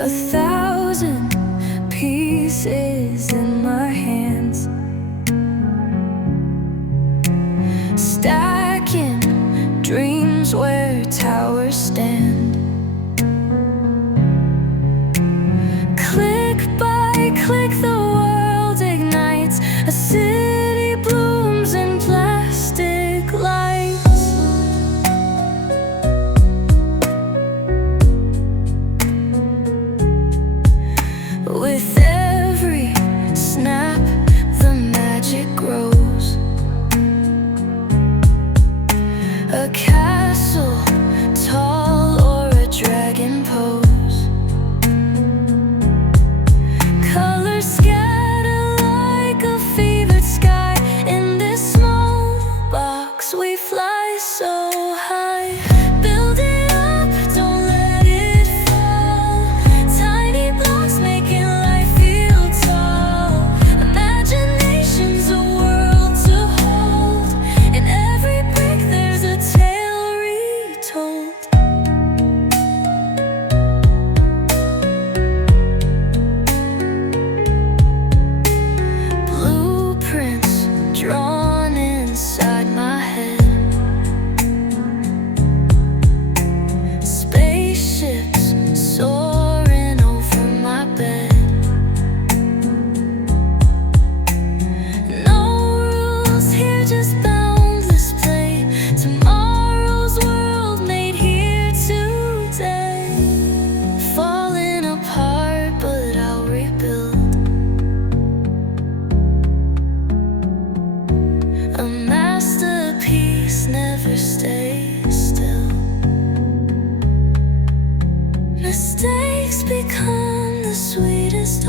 1,000 pieces in my hands, stacking dreams where towers stand. Click by click the world ignites, a city blooms in plastic lights. With every snap the magic grows, a castle tall or a dragon pose. Colors scatter like a fevered sky. In this small box we fly so high. Build it up, don't let it fall. Tiny blocks making life feel tall. Imagination's a world to hold. In every brick there's a tale retold. Blueprints drawn inside my head, spaceships soaring over my bed. No rules here, just boundless play. Tomorrow's world made here today. Falling apart, but I'll rebuild. A masterpiece never stays still. Mistakes become the sweetest.